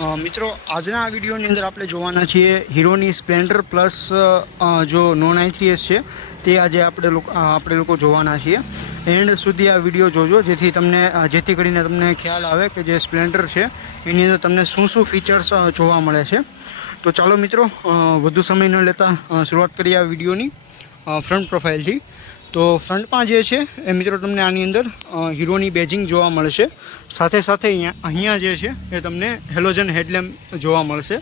મિત્રો, આજના આ વિડીયોની અંદર આપણે જોવાના છીએ હીરોની સ્પ્લેન્ડર પ્લસ જો નોન આઈથ્રીએસ છે, તે આજે આપણે લોકો આપણે લોકો જોવાના છીએ. એન્ડ સુધી આ વીડિયો જોજો, જેથી તમને જેથી કરીને તમને ખ્યાલ આવે કે જે સ્પ્લેન્ડર છે, એની અંદર તમને શું શું ફીચર્સ જોવા મળે છે. તો ચાલો મિત્રો વધુ સમય ન લેતા શરૂઆત કરીએ આ વિડીયોની ફ્રન્ટ પ્રોફાઇલથી. તો ફ્રન્ટમાં જે છે, એ મિત્રો તમને આની અંદર હીરોની બેજિંગ જોવા મળશે. સાથે સાથે અહીંયા અહીંયા જે છે, એ તમને હેલોજન હેડલેમ્પ જોવા મળશે.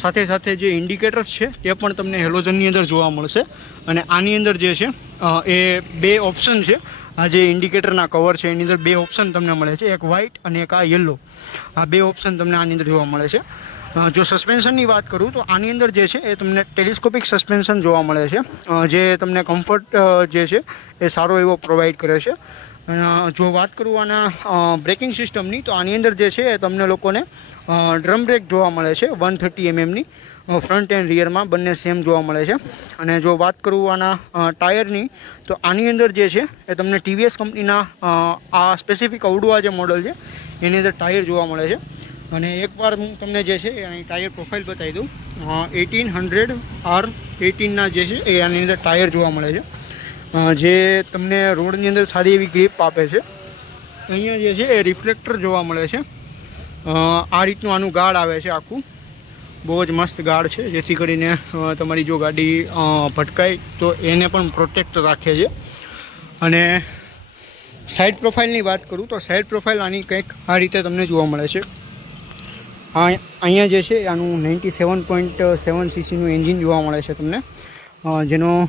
સાથે સાથે જે ઇન્ડિકેટર્સ છે, તે પણ તમને હેલોજનની અંદર જોવા મળશે. અને આની અંદર જે છે એ બે ઓપ્શન છે. આ જે ઇન્ડિકેટરના કવર છે, એની અંદર બે ઓપ્શન તમને મળે છે. એક વ્હાઇટ અને એક આ યલો આ બે ઓપ્શન તમને આની અંદર જોવા મળે છે. જો સસ્પેન્શનની વાત કરું, તો આની અંદર જે છે, એ તમને ટેલિસ્કોપિક સસ્પેન્શન જોવા મળે છે. જે તમને કમ્ફર્ટ જે છે, એ સારો એવો પ્રોવાઈડ કરે છે. જો વાત કરું આના બ્રેકિંગ સિસ્ટમની તો આની અંદર જે છે, એ તમને લોકોને ડ્રમ બ્રેક જોવા મળે છે વન થર્ટી એમએમની ફ્રન્ટ એન્ડ રિયરમાં બંને સેમ જોવા મળે છે. અને જો વાત કરું આના ટાયરની તો આની અંદર જે છે, એ તમને ટીવીએસ કંપનીના આ સ્પેસિફિક અવડુઆ જે મોડલ છે, એની અંદર ટાયર જોવા મળે છે. અને એકવાર હું તમને જે છે એની ટાયર પ્રોફાઇલ બતાવી દઉં. એટીન હંડ્રેડ આર એટીનના જે છે એ આની અંદર ટાયર જોવા મળે છે. જે તમને રોડની અંદર સારી એવી ગ્રીપ આપે છે. અહીંયા જે છે એ રિફ્લેક્ટર જોવા મળે છે. આ રીતનું આનું ગાર્ડ આવે છે આખું. બહુ જ મસ્ત ગાર્ડ છે, જેથી કરીને તમારી જો ગાડી ભટકાય તો એને પણ પ્રોટેક્ટ રાખે છે. અને સાઈડ પ્રોફાઇલની વાત કરું તો સાઇડ પ્રોફાઇલ આની કંઈક આ રીતે તમને જોવા મળે છે. અહીંયા જે છે, આનું નાઇન્ટી સેવન પોઈન્ટ સેવન સીસીનું એન્જિન જોવા મળે છે તમને. જેનો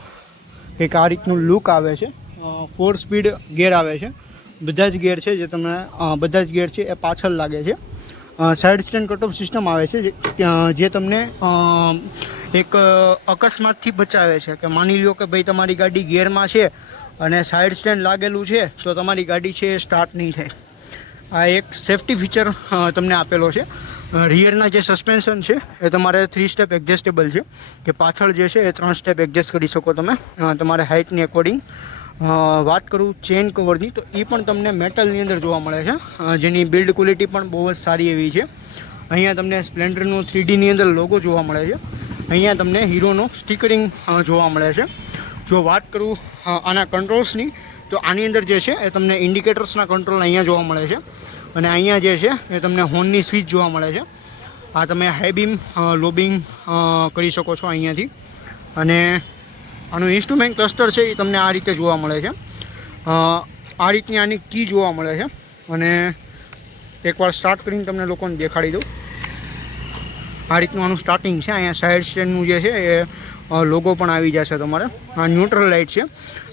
એક આ રીતનું લુક આવે છે. ફોર સ્પીડ ગેર આવે છે. બધા જ ગેર છે જે તમને બધા જ ગેર છે એ પાછળ લાગે છે. Side stand cut off system આવે છે જે- તમને એક અકસ્માતથી બચાવે છે. કે માની લો કે ભાઈ તમારી ગાડી ગેરમાં છે અને સાઇડ સ્ટેન્ડ લાગેલું છે, તો તમારી ગાડી છે એ સ્ટાર્ટ નહીં થાય. આ એક સેફ્ટી ફીચર તમને આપેલો છે. રિયરના જે સસ્પેન્શન છે, એ તમારે થ્રી સ્ટેપ એડજસ્ટેબલ છે. કે પાછળ જે છે, એ ત્રણ સ્ટેપ એડજસ્ટ કરી શકો તમે. તમારે હાઇટની એકોર્ડિંગ વાત કરું ચેન કવરની તો એ પણ તમને મેટલની અંદર જોવા મળે છે. જેની બિલ્ડ ક્વોલિટી પણ બહુ જ સારી એવી છે. અહીંયા તમને સ્પ્લેન્ડરનું થ્રીડીની અંદર લોગો જોવા મળે છે. અહીંયા તમને હીરોનો સ્ટીકરિંગ જોવા મળે છે. જો વાત કરું આના કંટ્રોલ્સની તો આની અંદર જે છે, એ તમને ઇન્ડિકેટર્સના કંટ્રોલ અહીંયા જોવા મળે છે. અને અહીંયા જે છે, એ તમને હોર્નની સ્વિચ જોવા મળે છે. આ તમે હાઈ બીમ લો બીમ કરી શકો છો અહીંયાથી. અને આનું ઇન્સ્ટ્રુમેન્ટ ક્લસ્ટર છે, એ તમને આ રીતે જોવા મળે છે. આ રીતની આની કી જોવા મળે છે. અને એકવાર સ્ટાર્ટ કરીને તમને લોકોને દેખાડી દઉં. આ રીતનું આનું સ્ટાર્ટિંગ છે. અહીંયા સાઇડ સ્ટેન્ડનું જે છે, એ લોગો પણ આવી જશે તમારે. આ ન્યુટ્રલ લાઇટ છે.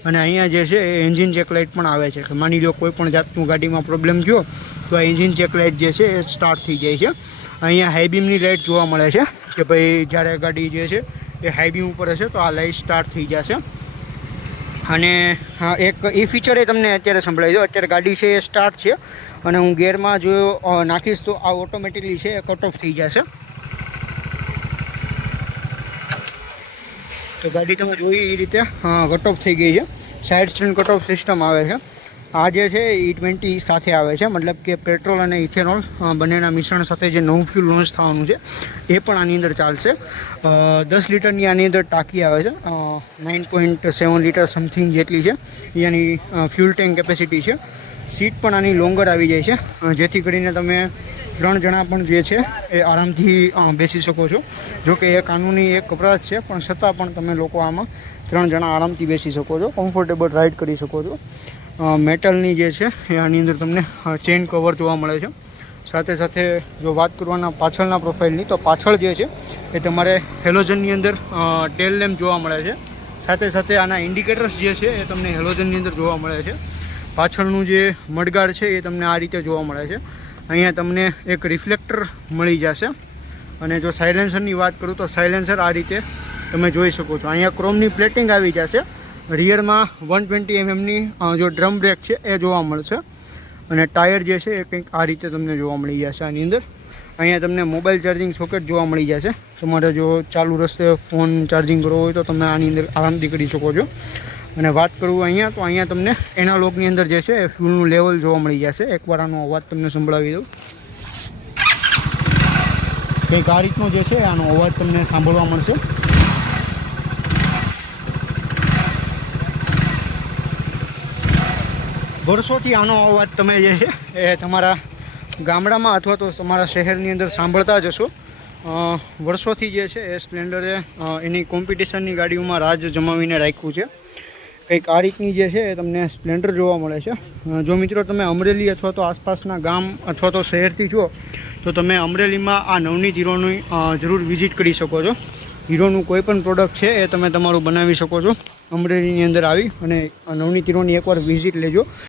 અને અહીંયા જે છે એન્જિન ચેક લાઇટ પણ આવે છે. માની લો કોઈ પણ જાતનું ગાડીમાં પ્રોબ્લેમ થયો, તો આ એન્જિન ચેક લાઇટ જે છે, એ સ્ટાર્ટ થઈ જાય છે. અહીંયા હાઈબીમની લાઇટ જોવા મળે છે કે ભાઈ જ્યારે ગાડી જે છે, એ હાઈબીમ ઉપર હશે, તો આ લાઇટ સ્ટાર્ટ થઈ જશે. અને હા, એક એ ફીચર એ તમને અત્યારે સંભળાવી દો અત્યારે ગાડી છે, એ સ્ટાર્ટ છે. અને હું ગેરમાં જો નાખીશ તો આ ઓટોમેટિકલી છે, એ કટ ઓફ થઈ જશે. તો ગાડી તમે જોઈ એ રીતે. કટ ઓફ થઈ ગઈ છે. Side stand cut off system આવે છે. આ જે છે, ઈ ટ્વેન્ટી સાથે આવે છે. મતલબ કે પેટ્રોલ અને ઇથેનોલ બંનેના મિશ્રણ સાથે જે નવું ફ્યુલ લોન્ચ થવાનું છે, એ પણ આની અંદર ચાલશે. દસ લીટરની આની અંદર ટાંકી આવે છે. Nine point seven litre something જેટલી છે. એની ફ્યુલ ટેન્ક કેપેસિટી છે. સીટ પણ આની લોંગર આવી જાય છે. જેથી કરીને તમે ત્રણ જણા પણ જે છે, એ આરામથી બેસી શકો છો. જો કે એ કાનૂની એક અપરાધ છે, પણ છતાં પણ તમે લોકો આમાં ત્રણ જણા આરામથી બેસી શકો છો કમ્ફર્ટેબલ રાઇડ કરી શકો છો. મેટલની જે છે, એ આની અંદર તમને ચેન કવર જોવા મળે છે. સાથે સાથે જો વાત કરવાના પાછળના પ્રોફાઇલની તો પાછળ જે છે, એ તમારે હેલોજનની અંદર ટેલ લેમ્પ જોવા મળે છે. સાથે સાથે આના ઇન્ડિકેટર્સ જે છે, એ તમને હેલોજનની અંદર જોવા મળે છે. પાછળનું જે મડગાડ છે, એ તમને આ રીતે જોવા મળે છે. અહીંયા તમને એક રિફ્લેક્ટર મળી જશે. અને જો સાયલેન્સરની વાત કરું તો સાયલેન્સર આ રીતે તમે જોઈ શકો છો. અહીંયા ક્રોમની પ્લેટિંગ આવી જશે. રિયરમાં વન ટ્વેન્ટી એમએમની જો ડ્રમ બ્રેક છે એ જોવા મળશે. અને ટાયર જે છે એ કંઈક આ રીતે તમને જોવા મળી જશે આની અંદર. અહીંયા તમને મોબાઈલ ચાર્જિંગ સોકેટ જોવા મળી જશે. તમારે જો ચાલુ રસ્તે ફોન ચાર્જિંગ કરવો હોય તો તમે આની અંદર આરામથી કરી શકો છો. અને વાત કરું અહીંયા, તો અહીંયા તમને એનાલોગની અંદર જે છે એ ફ્યુલનું લેવલ જોવા મળી જશે. એકવાર આનો અવાજ તમને સંભળાવી દઉં. કંઈક આ રીતનો જે છે, આનો અવાજ તમને સાંભળવા મળશે. વર્ષોથી આનો અવાજ તમે જે છે, એ તમારા ગામડામાં અથવા તો તમારા શહેરની અંદર સાંભળતા જ હશો. વર્ષોથી જે છે, એ સ્પ્લેન્ડરે એની કોમ્પિટિશનની ગાડીઓમાં રાજ જમાવીને રાખ્યું છે. કંઈક આ રીતની જે છે એ તમને સ્પ્લેન્ડર જોવા મળે છે. જો મિત્રો તમે અમરેલી અથવા તો આસપાસના ગામ અથવા તો શહેરથી છો, તો તમે અમરેલીમાં આ નવનીત હીરોની જરૂર વિઝિટ કરી શકો છો. હીરોનું કોઈ પણ પ્રોડક્ટ છે એ તમે તમારું બનાવી શકો છો. અમરેલીની અંદર આવી અને નવની હીરોની એકવાર વિઝિટ લેજો.